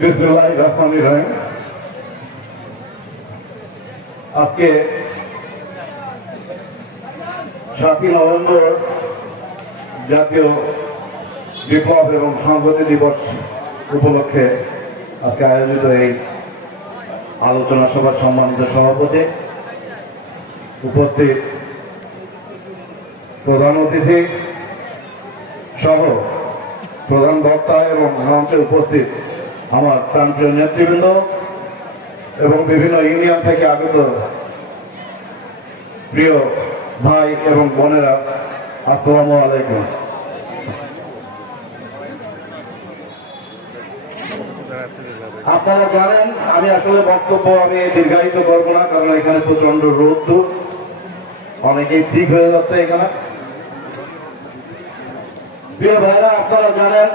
বিসমিল্লাহির রহমানির রহিম। আজকে 7 নভেম্বর জাতীয় বিপ্লব এবং সংহতি দিবস উপলক্ষে আজকে আয়োজিত এই আলোচনা সভার সম্মানিত সভাপতি, উপস্থিত প্রধান অতিথি সহ প্রধান বক্তা এবং মঞ্চে উপস্থিত আমার প্রান্তীয় নেতৃবৃন্দ এবং বিভিন্ন ইউনিয়ন থেকে আগত প্রিয় ভাই এবং বোনেরা, আসসালামু আলাইকুম। আপনারা জানেন আমি আসলে বক্তব্য দীর্ঘায়িত করব না, কারণ এখানে প্রচন্ড রোদ, অনেকেই ঠিক হয়ে যাচ্ছে এখানে। প্রিয় ভাইরা, আপনারা জানেন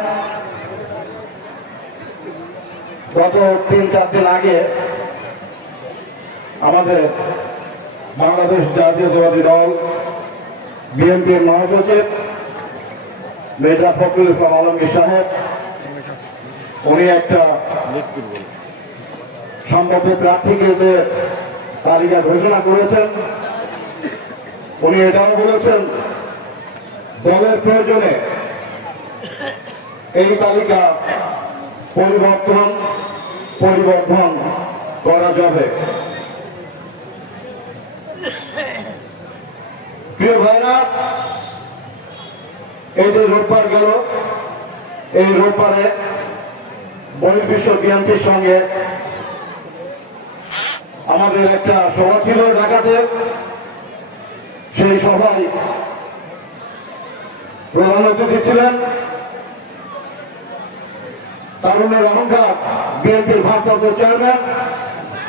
গত 3-4 দিন আগে আমাদের বাংলাদেশ জাতীয়তাবাদী দল বিএনপির মহাসচিব মির্জা ফখরুল ইসলাম আলমগীর সাহেব উনি একটা সম্ভাব্য প্রার্থীকে তালিকা ঘোষণা করেছেন। উনি এটাও বলেছেন দলের প্রয়োজনে এই তালিকা পরিবর্তন করা যাবে। প্রিয় ভাইরা, এই যে রোববার গেল, এই রোববারে বহির্বিশ্ব বিএনপির সঙ্গে আমাদের একটা সভা ছিল ঢাকাতে। সেই সভায় প্রধান অতিথি ছিলেন তারুণের অহংকার বিএনপির ভারপ্রাপ্ত চেয়ারম্যান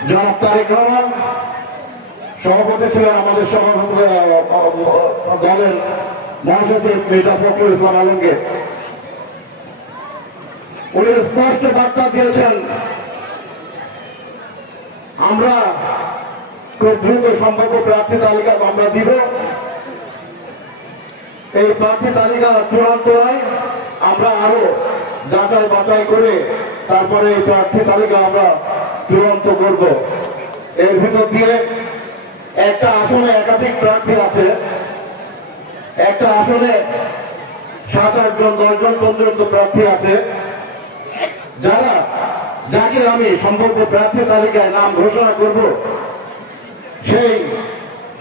জনাব তারেক রহমান, সভাপতি ছিলেন আমাদের দলের মহাসচিব মির্জা ফখরুল ইসলাম আলমগীর। উনি স্পষ্ট বার্তা দিয়েছেন, আমরা খুব দ্রুত সম্ভাব্য প্রার্থী তালিকা আমরা দিব। এই প্রার্থী তালিকা চূড়ান্ত নয়, আমরা আরো যাচাই বাছাই করে তারপরে এই প্রার্থী তালিকা আমরা চূড়ান্ত করব। এর ভিতর দিয়ে একটা আসনে একাধিক প্রার্থী আছে, একটা আসনে 7-8 জন 10 জন পর্যন্ত প্রার্থী আছে। যাকে আমি সম্ভাব্য প্রার্থী তালিকায় নাম ঘোষণা করব, সেই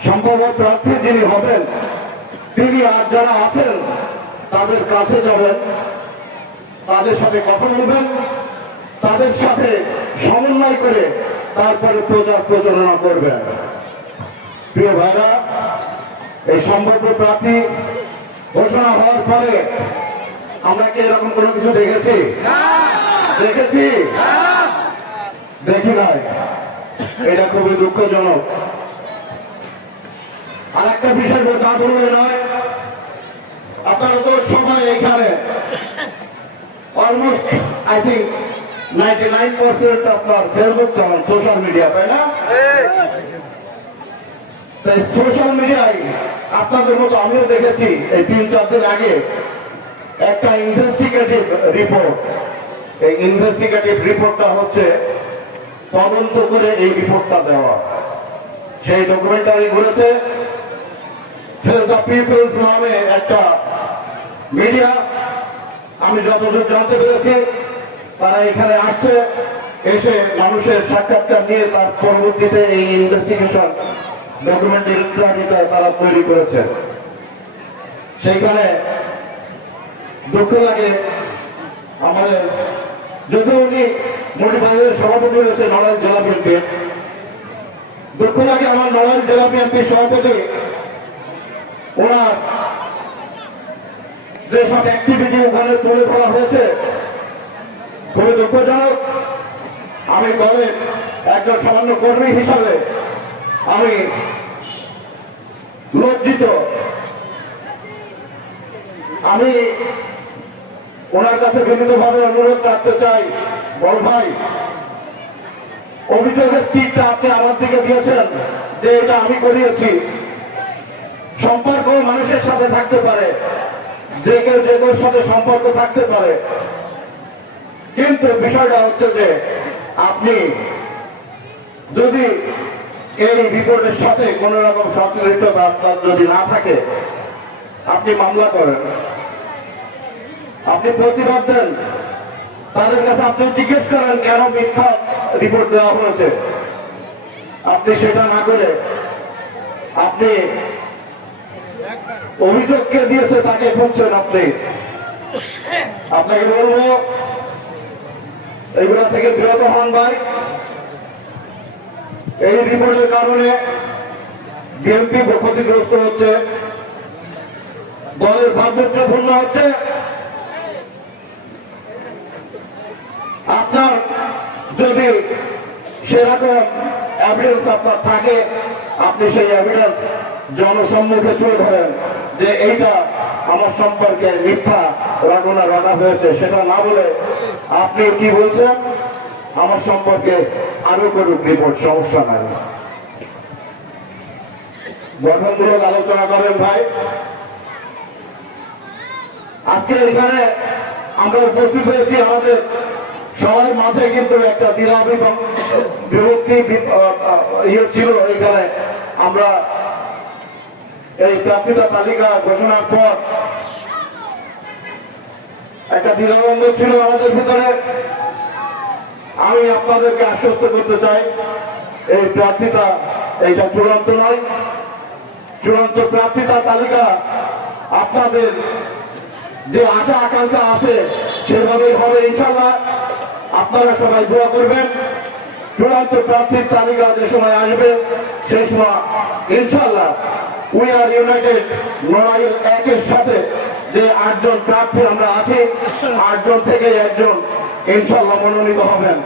সম্ভাব্য প্রার্থী যিনি হবেন তিনি আর যারা আছেন তাদের কাছে যাবেন, তাদের সাথে কথা বলবেন, তাদের সাথে সমন্বয় করে তারপরে প্রচার প্রচারণা করবেন। প্রিয় ভাইরা, এই সম্ভাব্য প্রার্থী ঘোষণা হওয়ার পরে আমরা কি এরকম কোনো কিছু দেখেছি? দেখি নাই। এটা খুবই দুঃখজনক। আর একটা বিষয় তা বললে নয়, আপনারা তো সবাই এইখানে অলমোস্ট আই থিঙ্ক 99% আপনার ফেসবুক চালান, সোশ্যাল মিডিয়া, তাই না? তাই সোশ্যাল মিডিয়ায় আপনাদের মতো আমিও দেখেছি এই 3-4 দিন আগে একটা ইনভেস্টিগেটিভ রিপোর্ট। এই ইনভেস্টিগেটিভ রিপোর্টটা হচ্ছে তদন্ত করে এই রিপোর্টটা দেওয়া। সেই ডকুমেন্টারি করেছে ফেস দ্য পিপলস নামে একটা মিডিয়া। আমি যতদূর জানতে পেরেছি তারা এখানে আসছে, এসে মানুষের সাক্ষাৎকার নিয়ে তার পরবর্তীতে এই ইনভেস্টিগেশন ডকুমেন্টারিটা তারা তৈরি করেছে। সেইখানে দুঃখ লাগে আমাদের, যদিও উনি মনিবাইয়ের সভাপতি হয়েছে নড়াইল জেলা বিএনপির, দুঃখ লাগে আমার নড়াইল জেলা বিএনপির সভাপতি ওনার যেসব অ্যাক্টিভিটি ওখানে তুলে ধরা হয়েছে খুবই দুঃখজনক। আমি দলের একজন সামান্য কর্মী হিসাবে আমি লজ্জিত। আমি ওনার কাছে বিনীতভাবে অনুরোধ রাখতে চাই, বড় ভাই, অভিযোগের তীরটা আপনি আমার দিকে দিয়েছেন যে এটা আমি করিয়েছি। সম্পর্ক মানুষের সাথে থাকতে পারে, যে কেউ যে কেউ সাথে সম্পর্ক থাকতে পারে, কিন্তু বিষয়টা হচ্ছে যে আপনি যদি এই রিপোর্টের সাথে কোন রকম সংশ্লিষ্টতা আপনার যদি না থাকে, আপনি মামলা করেন, আপনি প্রতিবাদ দেন, তাদের কাছে আপনি জিজ্ঞেস করেন কেন মিথ্যা রিপোর্ট দেওয়া হয়েছে। আপনি সেটা না করে আপনি অভিযোগ কে দিয়েছে তাকে খুঁজছেন। আপনাকে বলবো এইগুলা থেকে বিরত হন ভাই। এই রিপোর্টের কারণে বিএনপি ক্ষতিগ্রস্ত হচ্ছে, দলের ভাবমূর্তি পূর্ণ হচ্ছে। আপনার যদি সেরকম এভিডেন্স আপনার থাকে, আপনি সেই এভিডেন্স জনসম্মুখে তুলে ধরেন যে এইটা আমার সম্পর্কে মিথ্যা রটনা রটা হয়েছে। সেটা না বলে আপনি কি বলছেন, আমার সম্পর্কে আরো করুক রিপোর্ট, সমস্যা নাই, গঠনমূলক আলোচনা করেন ভাই। আজকে এখানে আমরা উপস্থিত হয়েছি, আমাদের সবাই মাঝে কিন্তু একটা দ্বিধা বিভক্তি ছিল। এখানে আমরা এই প্রার্থিতা তালিকা ঘোষণার পর একটা দ্বিধাদ্বন্দ্ব ছিল আমাদের ভিতরে। আমি আপনাদেরকে আশ্বস্ত করতে চাই, এই প্রার্থিতা এইটা চূড়ান্ত নয়। চূড়ান্ত প্রার্থিতা তালিকা আপনাদের যে আশা আকাঙ্ক্ষা আছে সেভাবেই হবে ইনশাল্লাহ। আপনারা সবাই দোয়া করবেন। চূড়ান্ত প্রার্থীর তালিকা যে সময় আসবে সেই সময় ইনশাল্লাহ উই আর ইউনাইটেড নড়াইল একের সাথে যে 8 জন প্রার্থী আমরা আছি, 8 জন থেকে একজন ইনশাল্লাহ মনোনীত হবেন।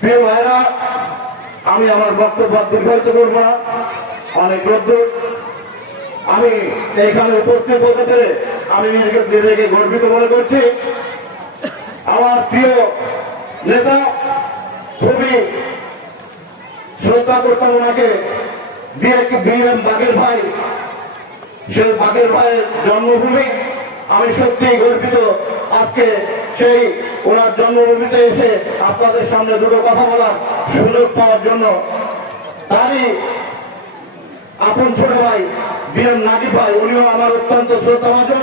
প্রিয় ভাইরা, আমি আমার বক্তব্য দীর্ঘায়িত করবো না, অনেক রোদ্দুর। আমি এইখানে উপস্থিত হতে পেরে আমি নিজেকে গর্বিত মনে করছি। আমার প্রিয় নেতা, খুবই শ্রদ্ধা করতাম ওনাকে, বীর বাগের ভাই, সেই বাগের ভাইয়ের জন্মভূমি। আমি সত্যি গর্বিত আজকে সেই ওনার জন্মভূমিতে এসে আপনাদের সামনে দুটো কথা বলার সুযোগ পাওয়ার জন্য। তারই আপন ছোট ভাই বীর নাকি ভাই, উনিও আমার অত্যন্ত শ্রদ্ধাভাজন।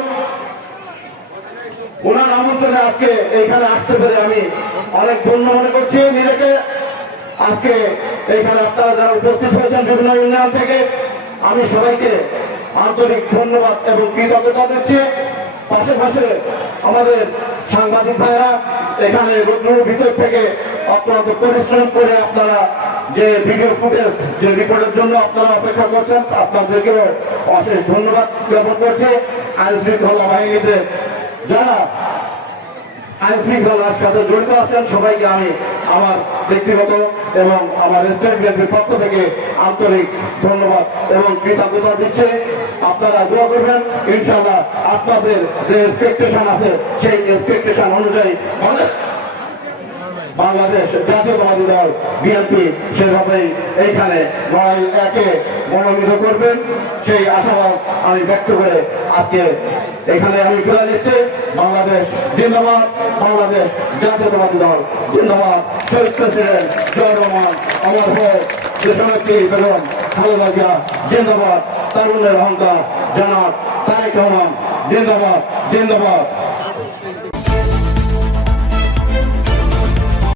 ওনার আমন্ত্রণে আজকে এইখানে আসতে পেরে আমি অনেক ধন্য মনে করছি নিজেকে। আজকে এইখানে আপনারা যারা উপস্থিত হয়েছেন বিভিন্ন ইউনিয়ন থেকে, আমি সবাইকে আন্তরিক ধন্যবাদ এবং কৃতজ্ঞতা দিচ্ছি। পাশে আমাদের সাংবাদিক ভাইরা এখানে রোদ্দুর ভিতর থেকে অত্যন্ত পরিশ্রম করে আপনারা যে ভিডিও ফুটেজ, যে রিপোর্টের জন্য আপনারা অপেক্ষা করছেন, আপনাদেরকেও অশেষ ধন্যবাদ জ্ঞাপন করছি। আইন শৃঙ্খলা বাহিনীতে যারা আইন শৃঙ্খলার সাথে জড়িত আছেন সবাইকে আমি আমার ব্যক্তিগত এবং আমার স্টেট বিএনপির পক্ষ থেকে আন্তরিক ধন্যবাদ এবং কৃতজ্ঞতা দিচ্ছে। আপনারা দোয়া করবেন, ইনশাআল্লাহ আপনাদের যে এক্সপেকটেশন আছে সেই এক্সপেকটেশন অনুযায়ী বাংলাদেশ জাতীয়তাবাদী দল বিএনপি সেভাবেই এইখানে নড়াইল একে মনোনীত করবেন, সেই আশাবাদ আমি ব্যক্ত করে আজকে এখানে আমি বিদায় নিচ্ছি। বাংলাদেশ জিন্দাবাদ, বাংলাদেশ জাতীয়তাবাদী দল জিন্দাবাদ। শহীদ প্রেসিডেন্ট জিয়াউর রহমান অমর হোক, দেশনেত্রী বেগম খালেদা জিয়া জিন্দাবাদ, তারুণ্যের অহংকার জনাব তারেক রহমান জিন্দাবাদ, জিন্দাবাদ।